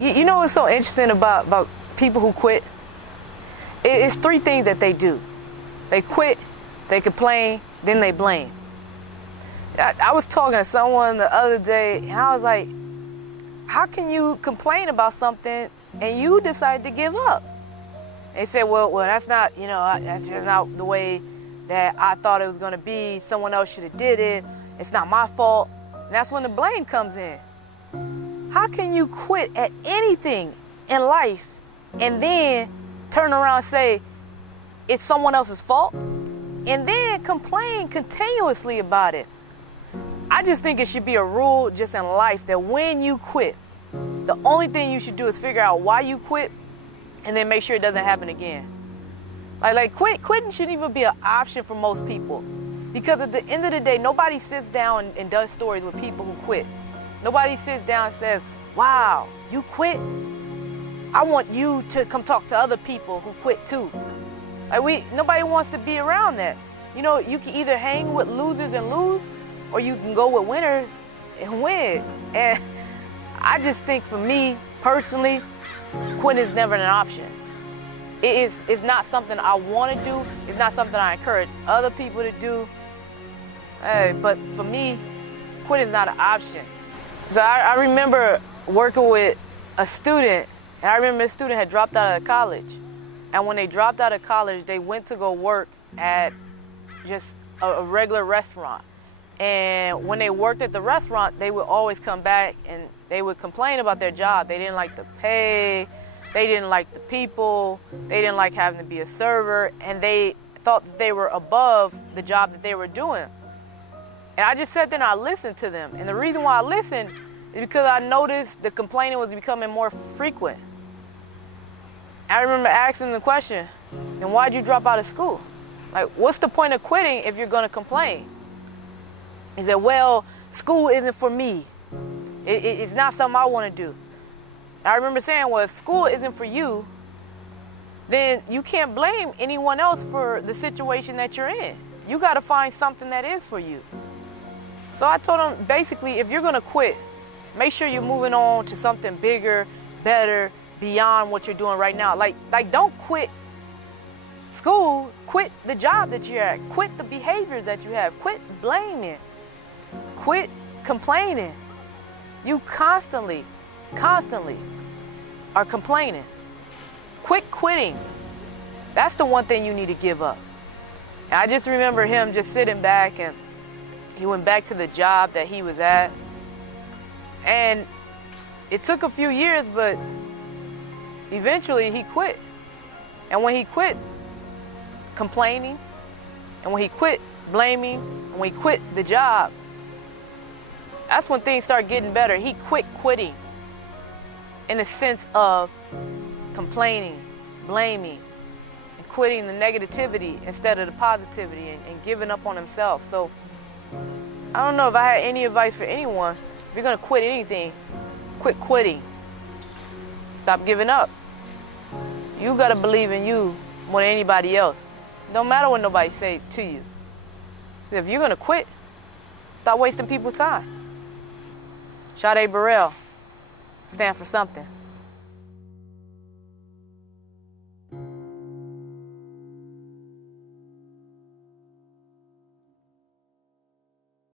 You know what's so interesting about people who quit? It's three things that they do. They quit, they complain, then they blame. I was talking to someone the other day, and I was like, how can you complain about something and you decide to give up? They said, well, that's not, that's just not the way that I thought it was going to be. Someone else should have did it. It's not my fault. And that's when the blame comes in. How can you quit at anything in life and then turn around and say it's someone else's fault and then complain continuously about it? I just think it should be a rule just in life that when you quit, the only thing you should do is figure out why you quit and then make sure it doesn't happen again. Quitting shouldn't even be an option for most people, because at the end of the day, nobody sits down and does stories with people who quit. Nobody sits down and says, wow, you quit? I want you to come talk to other people who quit too. Nobody wants to be around that. You can either hang with losers and lose, or you can go with winners and win. And I just think for me, personally, quitting is never an option. It's not something I want to do. It's not something I encourage other people to do. But for me, quitting is not an option. So I remember working with a student, and I remember the student had dropped out of college. And when they dropped out of college, they went to go work at just a regular restaurant. And when they worked at the restaurant, they would always come back and they would complain about their job. They didn't like the pay, they didn't like the people, they didn't like having to be a server, and they thought that they were above the job that they were doing. And I just sat there and I listened to them. And the reason why I listened is because I noticed the complaining was becoming more frequent. I remember asking them the question, then why'd you drop out of school? What's the point of quitting if you're gonna complain? He said, well, school isn't for me. It's not something I wanna do. And I remember saying, well, if school isn't for you, then you can't blame anyone else for the situation that you're in. You gotta find something that is for you. So I told him, basically, if you're gonna quit, make sure you're moving on to something bigger, better, beyond what you're doing right now. Don't quit school, quit the job that you're at, quit the behaviors that you have, quit blaming, quit complaining. You constantly are complaining. Quit quitting. That's the one thing you need to give up. And I just remember him just sitting back, and he went back to the job that he was at. And it took a few years, but eventually he quit. And when he quit complaining, and when he quit blaming, and when he quit the job, that's when things start getting better. He quit quitting in the sense of complaining, blaming, and quitting the negativity instead of the positivity, and giving up on himself. So I don't know if I had any advice for anyone. If you're gonna quit anything, quit quitting. Stop giving up. You gotta believe in you more than anybody else. No matter what nobody say to you. If you're gonna quit, stop wasting people's time. Sade Burrell, stand for something.